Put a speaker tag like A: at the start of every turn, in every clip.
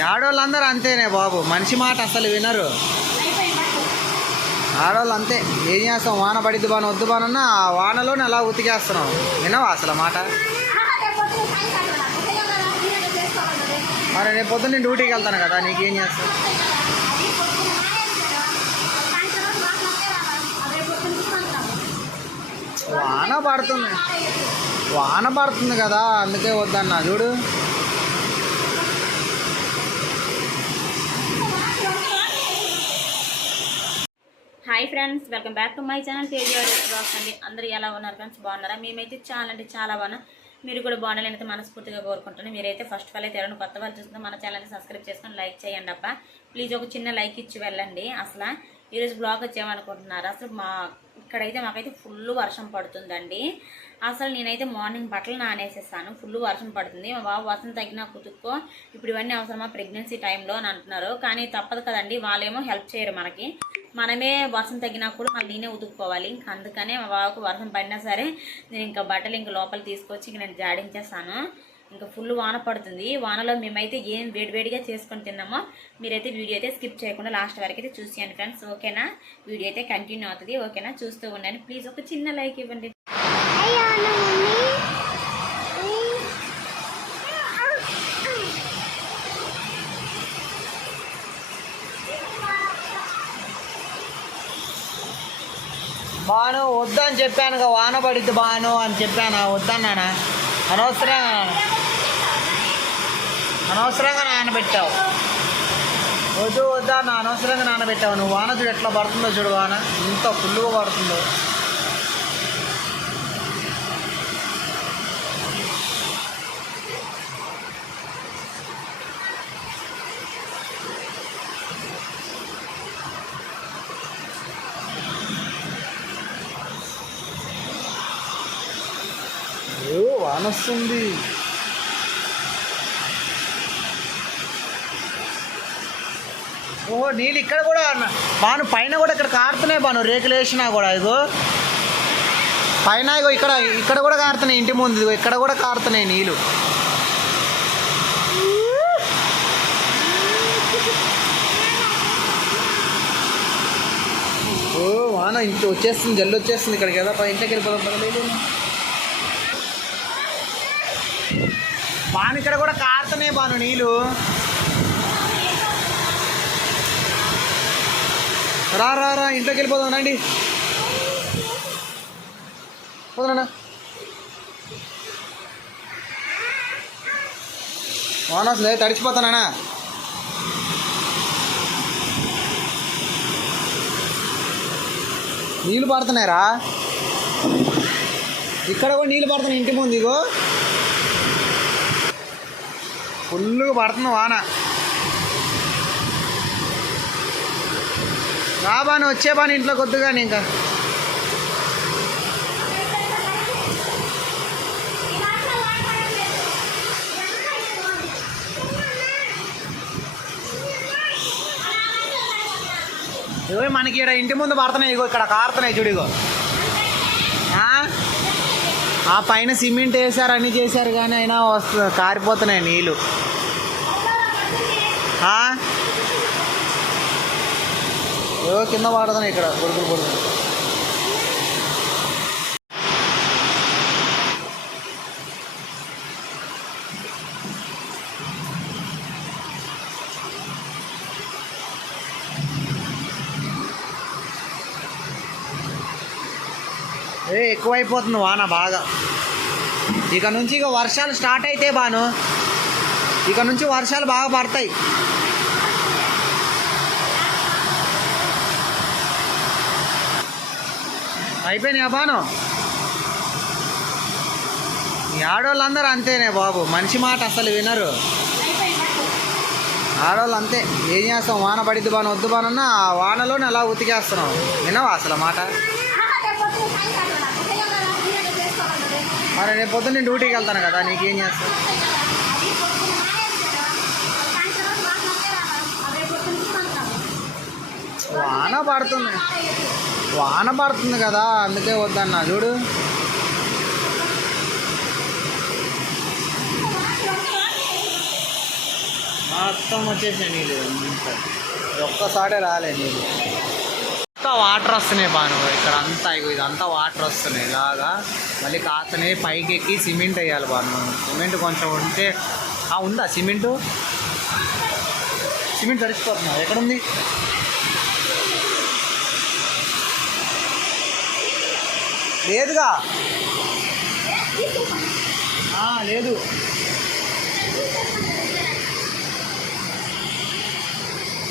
A: ఆడవాళ్ళందరూ అంతేనే బాబు. మనిషి మాట అసలు వినరు. ఆడవాళ్ళు అంతే ఏం చేస్తాం? వాన పడిద్ది బాను వద్దు బానన్నా ఆ వానలోనే అలా ఉతికేస్తున్నాం. వినవా అసలు మాట? మరి నేను పొద్దున్న నేను డ్యూటీకి వెళ్తాను కదా నీకేం చేస్తావు? వాన పడుతుంది. వాన పడుతుంది కదా అందుకే వద్దన్నా. చూడు.
B: Friends welcome back to my channel Teji blogs అండి. అందరూ ఎలా ఉన్నారు ఫ్రెండ్స్ బాగున్నారా? మేమైతే చాలా అంటే చాలా బాగున్నాం. మీరు కూడా బాగుండాలని అయితే మనస్ఫూర్తిగా కోరుకుంటున్నాను మీరైతే ఫస్ట్ ఆల్ అయితే ఎవరైనా కొత్త వాళ్ళు చూస్తుంటే మన ఛానల్ని సబ్స్క్రైబ్ చేసుకొని లైక్ చేయండి అబ్బా. ప్లీజ్ ఒక చిన్న లైక్ ఇచ్చి వెళ్ళండి. అసలు ఈరోజు బ్లాగ్ వచ్చామనుకుంటున్నారు అసలు మా ఇక్కడైతే మాకైతే ఫుల్ వర్షం పడుతుందండి. అసలు నేనైతే మార్నింగ్ బట్టలు నానేసేస్తాను ఫుల్ వర్షం పడుతుంది. మా బాబు వర్షం తగ్గినా కుతుక్కో ఇప్పుడు ఇవన్నీ అవసరమా ప్రెగ్నెన్సీ టైంలో అని అంటున్నారు. కానీ తప్పదు కదండి వాళ్ళేమో హెల్ప్ చేయరు మనకి. మనమే వర్షం తగ్గినా కూడా మళ్ళీ నేనే ఉతుక్కోవాలి ఇంక అందుకనే మా బాబుకు వర్షం పడినా సరే నేను ఇంకా బట్టలు ఇంకా లోపల తీసుకొచ్చి ఇంక నేను జాడించేస్తాను ఇంకా ఫుల్ వాన పడుతుంది. వానలో మేమైతే ఏం వేడివేడిగా చేసుకొని తిన్నామో మీరైతే వీడియో అయితే స్కిప్ చేయకుండా లాస్ట్ వరకు అయితే చూసేయండి ఫ్రెండ్స్. ఓకేనా? వీడియో అయితే కంటిన్యూ అవుతుంది. ఓకేనా? చూస్తూ ఉండండి. ప్లీజ్ ఒక చిన్న లైక్ ఇవ్వండి.
A: బాను వద్దని చెప్పాను వాన పడిద్ది బాను అని చెప్పాను? వద్దన్నానా? అనవసరం. అనవసరంగా నానబెట్టావు. వద్దు వద్దా నా అనవసరంగా నానబెట్టావు. నువ్వు వాన చూడు ఎట్లా పడుతుందో చూడు వాన. ఇంత ఫుల్గా పడుతుందో. వాన వస్తుంది ఓ నీళ్ళు ఇక్కడ కూడా బాను పైన కూడా ఇక్కడ కారుతున్నాయి బాను రేకులు వేసినా కూడా ఇగో పైన ఇగో ఇక్కడ ఇక్కడ కూడా కారుతున్నాయి ఇంటి ముందు ఇక్కడ కూడా కారుతున్నాయి నీళ్ళు. ఓ వాన ఇంటి వచ్చేస్తుంది జల్లు వచ్చేస్తుంది ఇక్కడికి. కదా పై ఇంటికి వెళ్ళిపోదాం పద, లేదు బాను ఇక్కడ కూడా కారుతున్నాయి బాను నీళ్ళు. రా రా రా ఇంట్లోకి వెళ్ళిపోదాం రండి పోదనా వానస్ తడిచిపోతానా నీళ్ళు పడుతున్నాయరా ఇక్కడ కూడా నీళ్ళు పడుతున్నాయి ఇంటి ముందు ఇగో. ఫుల్గా పడుతుంది వాన. రాబాను వచ్చేబాను వచ్చే బాను ఇంట్లో కొద్దిగా ఇంకా. ఇగో మనకి ఇక్కడ ఇంటి ముందు పడుతున్నాయి ఇగో ఇక్కడ కారుతున్నాయి చూడిగో ఆ? ఆ పైన సిమెంట్ వేసారు అన్నీ చేశారు కానీ అయినా వస్తు కారిపోతున్నాయి నీళ్ళు ఏదో ఏవో కింద పడుతున్నాయి ఇక్కడ. బుడుకులు బుడుకులు ఏ ఎక్కువైపోతుంది వాన బాగా. ఇక నుంచి ఇక వర్షాలు స్టార్ట్ అయితే బాను. ఇక నుంచి వర్షాలు బాగా పడతాయి. అయిపోయినాయా బాను? ఈ ఆడవాళ్ళందరూ అంతేనే బాబు మనిషి మాట అసలు వినరు. ఆడవాళ్ళు అంతే ఏం చేస్తాం? వాన పడిద్ది బాను వద్దు బానన్నా ఆ వానలోనే అలా ఉతికేస్తున్నాం. వినవా అసలు మాట? మరి రేపు పొద్దున్న నేను డ్యూటీకి వెళ్తాను కదా నీకేం చేస్తావు? వాన పడుతుంది. వాన పడుతుంది కదా అందుకే వద్దన్నా. చూడు. మొత్తం వచ్చేసాయి నీళ్ళు. ఒక్కసారి ఒక్కసారే రాలే నీళ్ళు. అంతా వాటర్ వస్తున్నాయి బాను. ఇక్కడ అంతా ఇగో ఇదంతా వాటర్ వస్తున్నాయి. ఇలాగా మళ్ళీ కాస్తనే పైకి ఎక్కి సిమెంట్ వేయాలి బాను. సిమెంట్ కొంచెం ఉంటే ఉందా సిమెంటు? సిమెంట్ తడిచిపోతున్నా. ఎక్కడుంది? లేదుగా. లేదు.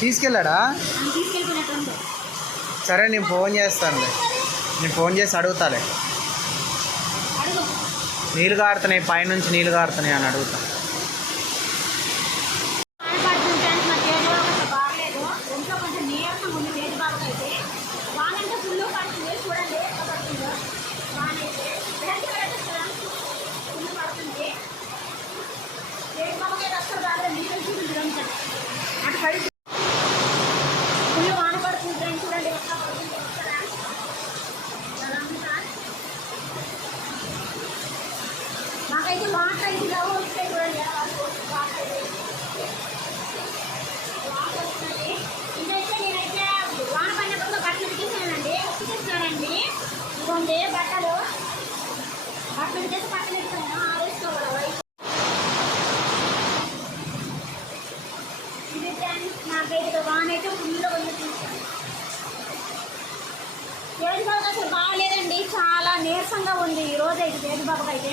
A: తీసుకెళ్ళాడా? సరే నేను ఫోన్ చేస్తానులే. నేను ఫోన్ చేసి అడుగుతాలే.
B: అడుగు.
A: నీళ్ళు కారుతున్నాయి పైనుంచి నీళ్ళు కారుతున్నాయి అని అడుగుతా
B: కనపడుతుంది ఫ్రెండ్స్ మా చేతి కూడా కొంచెం బాగలేదు ఒంట్లో కొంచెం నీరసంగా ఉంది చేతి బాబుకి అయితే వానంటే ఫుల్ పడుతుంది చూడండి ఎట్లా పడుతుందో వానైతే ఇలాంటి పడుతుంది కదా ఫుల్ పడుతుంది చేతి బాబుకి అయితే అసలు రాలేదు నీళ్ళు చూపించడం అటు పడి ఫుల్ వాన పడుతుంది ఫ్రెండ్స్ చూడండి ఎట్లా పడుతుంది ఎక్కడ ఎలా ఉంది సార్ అయితే వాటర్ అయితే లవ్ వస్తాయి చూడండి ఎలా వాటర్ అయితే. వాటర్ వస్తుంది. ఇదైతే నేనైతే వాన పడినప్పుడు బట్టలు ఉతికేసానండి ఉతికేసానండి ఇదిగోండి బట్టలు. బట్టలు ఉతికేసి పక్కన పెట్టాను ఆరేసుకోవాలి ఇది నాకైతే వాన అయితే ఫుల్గా ఉంది చూస్తాను బాబు అసలు బాగాలేదండి. చాలా నీరసంగా ఉంది ఈ రోజు అయితే జేజు బాబుకి అయితే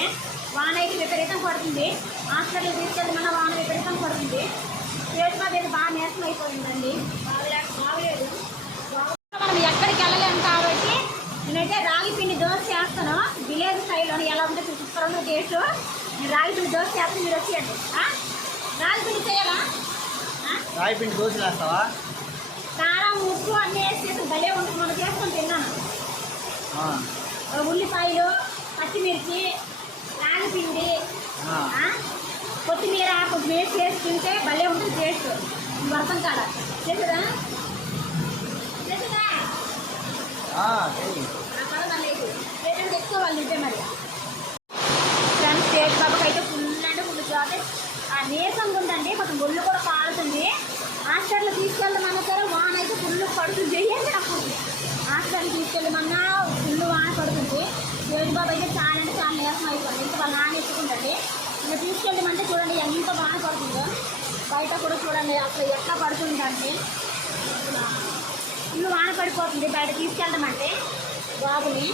B: వాన అయితే విపరీతం పడుతుంది హాస్పిటల్ తీసుకెళ్ళమన్న వాన విపరీతం పడుతుంది బాబు అయితే బాగా నీరసం అయిపోయిందండి. బాగలే బాగలేదు. బాగా- మనం ఎక్కడికి వెళ్ళలేము కాబట్టి నేనైతే రాగి పిండి దోశ చేస్తాను. విలేజ్ స్టైల్లో ఎలా ఉంటే చూపిస్తాను. టేస్ట్ నేను రాగి పిండి దోశ చేస్తాను. మీరు వచ్చేయండి? రాగి పిండి చేయాలా?
A: రాయి పిండి దోశలు వేస్తావా
B: కారం ఉప్పు అన్నీ వేసి భలే ఉంటుంది. మనం చేసుకొని తిన్నాను. ఉల్లిపాయలు పచ్చిమిర్చి రాగిపిండి
A: ఆ.
B: ఆ, కొత్తిమీర కొంచెం వేసి చేసి తింటే భలే ఉంటుంది టేస్ట్. వర్షం కాడ చేసేదా? ఎక్కువ వాళ్ళు మరి. ఫ్రెండ్స్ బాబాకి అయితే ఫుల్ అంటే ఫుల్ జాతే ఆ నీరసంగా ఉందండి. కొంచెం ఒళ్ళు కూడా కాలుతుంది సరే వాన అయితే ఫుల్ పడుతుంది. నాకు హాస్పిటల్ తీసుకెళ్ళమన్నా ఫుల్ వాన పడుతుంది. జోజి బాబు అయితే చాలా అంటే చాలా నీరసం అయిపోయింది ఇంకా వాళ్ళ నాన్న ఎత్తుకుంటుంది ఇంకా తీసుకెళ్ళమంటే చూడండి ఎంత వాన పడుతుందో. బయట కూడా చూడండి అసలు ఎట్లా పడుతుందండి ఇల్లు వాన పడిపోతుంది. బయట తీసుకెళ్ళమంటే బాబుని.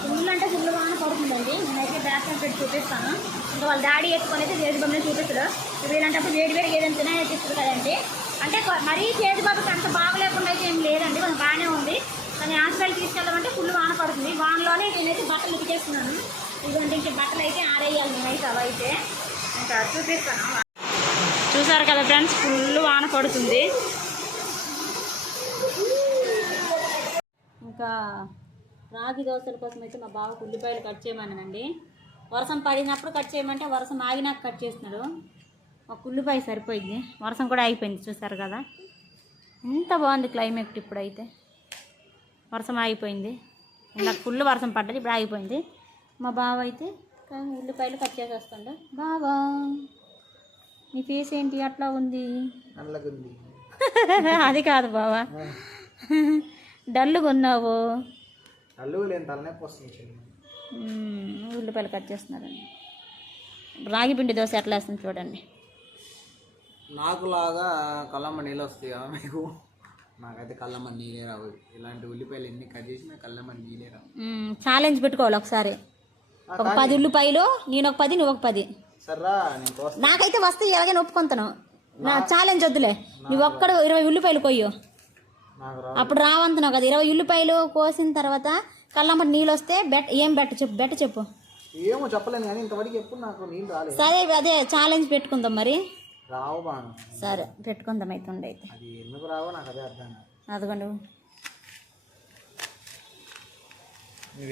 B: ఫుల్ అంటే ఫుల్ వాన పడుతుందండి. నేనైతే బ్యాక్ సైడ్ పెట్టి చూపిస్తాను. ఇంకా వాళ్ళ డాడీ ఎత్తుకొని అయితే చేతి బాబుని చూపిస్తాడు. వీళ్ళంటప్పుడు వేడి వేడి ఏదైనా తినేపిస్తుంది కదండి. అంటే మరీ చేతి బాబుకి అంత బాగలేకుండా అయితే ఏం లేదండి కొంచెం బాగానే ఉంది. కానీ హాస్పిటల్ తీసుకెళ్ళమంటే ఫుల్ వాన పడుతుంది. వానలోనే నేనైతే బట్టలు ఉతికేస్తున్నాను. ఇదంటే ఇంక బట్టలు అయితే ఆరేయాలి నేనైతే అవి అయితే. ఇంకా చూపిస్తాను. చూసారు కదా ఫ్రెండ్స్ ఫుల్ వాన పడుతుంది. ఇంకా రాగి దోశల కోసం అయితే మా బావకు ఉల్లిపాయలు కట్ చేయమన్నానండి వర్షం పడినప్పుడు కట్ చేయమంటే వర్షం ఆగినాక కట్ చేస్తున్నాడు. ఒక ఉల్లిపాయ సరిపోయింది. వర్షం కూడా ఆగిపోయింది చూసారు కదా. ఎంత బాగుంది క్లైమేట్ ఇప్పుడైతే. వర్షం ఆగిపోయింది. ఇందాక ఫుల్ వర్షం పడ్డది ఇప్పుడు ఆగిపోయింది. మా బావ అయితే ఉల్లిపాయలు కట్ చేసేస్తుండ బావా నీ ఫేస్ ఏంటి? అట్లా ఉంది. అది కాదు బావా. డల్లుగా ఉన్నావు. ఉల్లిపాయలు కట్ చేస్తున్నారండి. రాగి పిండి దోశ ఎట్లా వేస్తుంది చూడండి.
A: నాకులాగా కళ్ళమ్మ నీళ్ళు వస్తాయి కదా మీకు? నాకైతే కళ్ళమ్మ నీళ్ళే రావు. ఇలాంటి ఉల్లిపాయలు ఎన్ని కట్ చేసినా కళ్ళమ్మ నీళ్ళే రావు.
B: ఛాలెంజ్ పెట్టుకోవాలి ఒకసారి. ఒక పది ఉల్లిపాయలు నేను ఒక పది నువ్వు ఒక పది.
A: సర్రా
B: నాకైతే వస్తే ఎలాగైనా ఒప్పుకుంటాను. నా ఛాలెంజ్ వద్దులే. నువ్వు ఒక్కడ ఇరవై ఉల్లిపాయలు కొయ్యు. అప్పుడు రావంతున్నావు కదా ఇరవై ఉల్లిపాయలు కోసిన తర్వాత కళ్ళమ్మటి నీళ్ళు వస్తే బెట్ ఏం బెట్ట చెప్పు బెట్ట చెప్పు.
A: ఏమో చెప్పలేను కానీ ఇంతవరకు ఎప్పుడు నాకు నీళ్ళు రాలేదు.
B: సరే అదే ఛాలెంజ్ పెట్టుకుందాం మరి.
A: రావు బాను
B: సరే పెట్టుకుందాం అయితే ఉండి అయితే.
A: అది ఎందుకు రావో నాకు అదే అర్థం కాదు.
B: అదిగోండి
A: నువ్వు.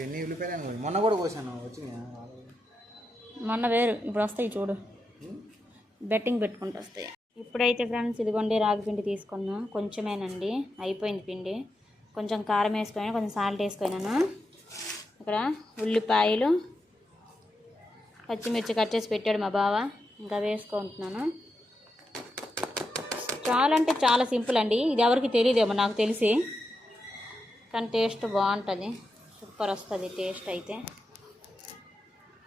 A: ఎన్ని ఉల్లిపాయలు కోసి మొన్న కూడా కోసాను వచ్చినాయా
B: మొన్న వేరు ఇప్పుడు వస్తాయి చూడు. బెట్టింగ్ పెట్టుకుంటూ వస్తాయి. ఇప్పుడైతే ఫ్రెండ్స్ ఇదిగోండి రాగి పిండి తీసుకున్నా. కొంచెమేనండి అయిపోయింది పిండి. కొంచెం కారం వేసుకొని కొంచెం సాల్ట్ వేసుకున్నాను. ఇక్కడ ఉల్లిపాయలు పచ్చిమిర్చి కట్ చేసి పెట్టాడు మా బావ. ఇంకా వేసుకుంటున్నాను. చాలా అంటే చాలా సింపుల్ అండి. ఇది ఎవరికి తెలియదేమో నాకు తెలిసి. కానీ టేస్ట్ బాగుంటుంది. సూపర్ వస్తుంది టేస్ట్ అయితే.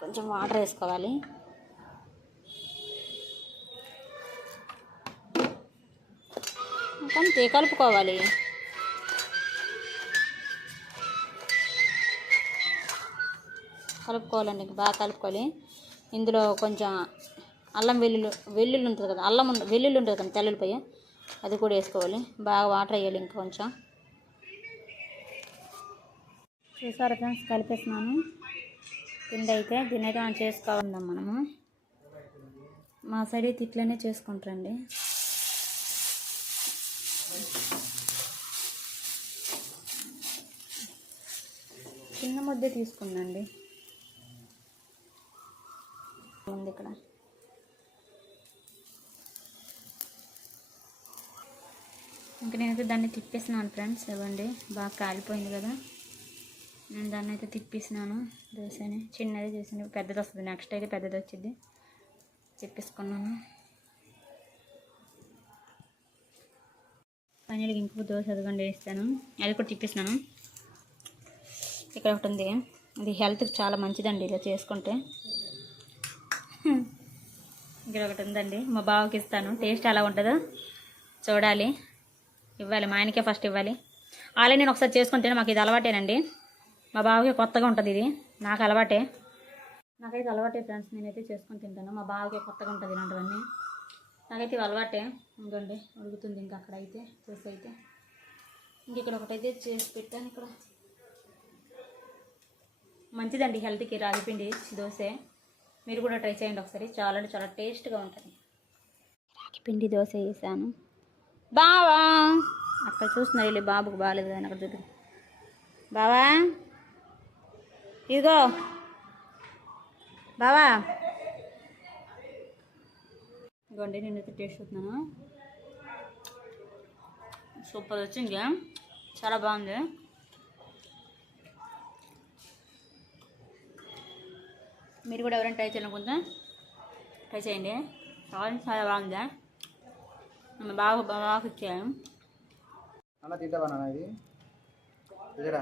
B: కొంచెం వాటర్ వేసుకోవాలి. అంతే కలుపుకోవాలి. కలుపుకోవాలండి బాగా కలుపుకోవాలి. ఇందులో కొంచెం అల్లం వెల్లుల్లి వెల్లుల్లి ఉంటుంది కదా అల్లం ఉండ- వెల్లుల్లి ఉంటుంది కదా తెల్లుల్లిపాయ అది కూడా వేసుకోవాలి. బాగా వాటర్ వేయాలి ఇంకా కొంచెం. చూసారా ఫ్రెండ్స్ కలిపేస్తున్నాను. పిండి అయితే దీన్ని అయితే మనం చేసుకోవాలందాం మనము. మా సైడ్ అయితే ఇట్లనే చేసుకుంటారండి. చిన్న ముద్ద తీసుకుందండి. ఉంది ఇక్కడ. నేనైతే దాన్ని తిప్పేసినాను ఫ్రెండ్స్ ఇవ్వండి. బాగా కాలిపోయింది కదా. నేను దాన్ని అయితే తిప్పేసినాను. దోశని చిన్నది చేసింది. పెద్దది వస్తుంది. నెక్స్ట్ అయితే పెద్దది వచ్చింది. తిప్పేసుకున్నాను. ఫైనల్గా ఇంకొక దోశ అదిగండి వేస్తాను. అది కూడా తిప్పేసినాను. ఇక్కడ ఒకటి ఉంది. ఇది హెల్త్కి చాలా మంచిదండి ఇలా చేసుకుంటే. ఇక్కడ ఒకటి ఉందండి. మా బావకి ఇస్తాను. టేస్ట్ ఎలా ఉంటుందో చూడాలి. ఇవ్వాలి మా ఆయనకే ఫస్ట్ ఇవ్వాలి. ఆల్రెడీ నేను ఒకసారి చేసుకుంటే మాకు ఇది అలవాటేనండి. మా బావకి కొత్తగా ఉంటుంది ఇది. నాకు అలవాటే. నాకైతే అలవాటే ఫ్రెండ్స్ నేనైతే చేసుకొని తింటాను. మా బావకి కొత్తగా ఉంటుంది ఇలాంటివన్నీ. నాకైతే ఇవి అలవాటే. ఇంకండి ఉడుకుతుంది ఇంకా అక్కడ అయితే చూసి అయితే ఇంక ఇక్కడ ఒకటైతే చేసి పెట్టాను ఇక్కడ. మంచిదండి హెల్త్కి రాగిపిండి దోశ మీరు కూడా ట్రై చేయండి ఒకసారి. చాలా అంటే చాలా టేస్ట్గా ఉంటుంది. రాగిపిండి దోశ వేసాను. బావా. అక్కడ చూస్తున్నారు వెళ్ళి బాబుకు బాగాలేదు కానీ అక్కడ చూపి బావా? ఇదిగో. బావా? ఇదిగోండి నేనైతే టేస్ట్ చూస్తున్నాను. సూపర్ వచ్చింది చాలా బాగుంది. మీరు కూడా ఎవరైనా ట్రై చేయాలనుకుంటే ట్రై చేయండి. చాలా చాలా బాగుందా. బాగా బాగా ఇచ్చాను.
A: అన్న తింటావా నాన్న ఇది? ఇదిరా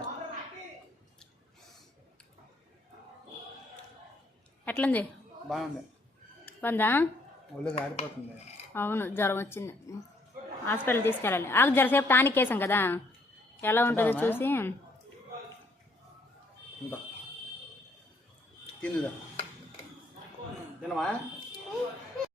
B: ఎట్లుంది?
A: బాగుంది.
B: బాగుందా
A: ఒళ్ళు కాడిపోతుంది
B: అవును జ్వరం వచ్చింది. హాస్పిటల్ తీసుకెళ్ళాలి. ఆకు జరసేపు టానిక్ వేసాం కదా. ఎలా ఉంటుందో చూసి.
A: ఉంటా తిందుదా తినమా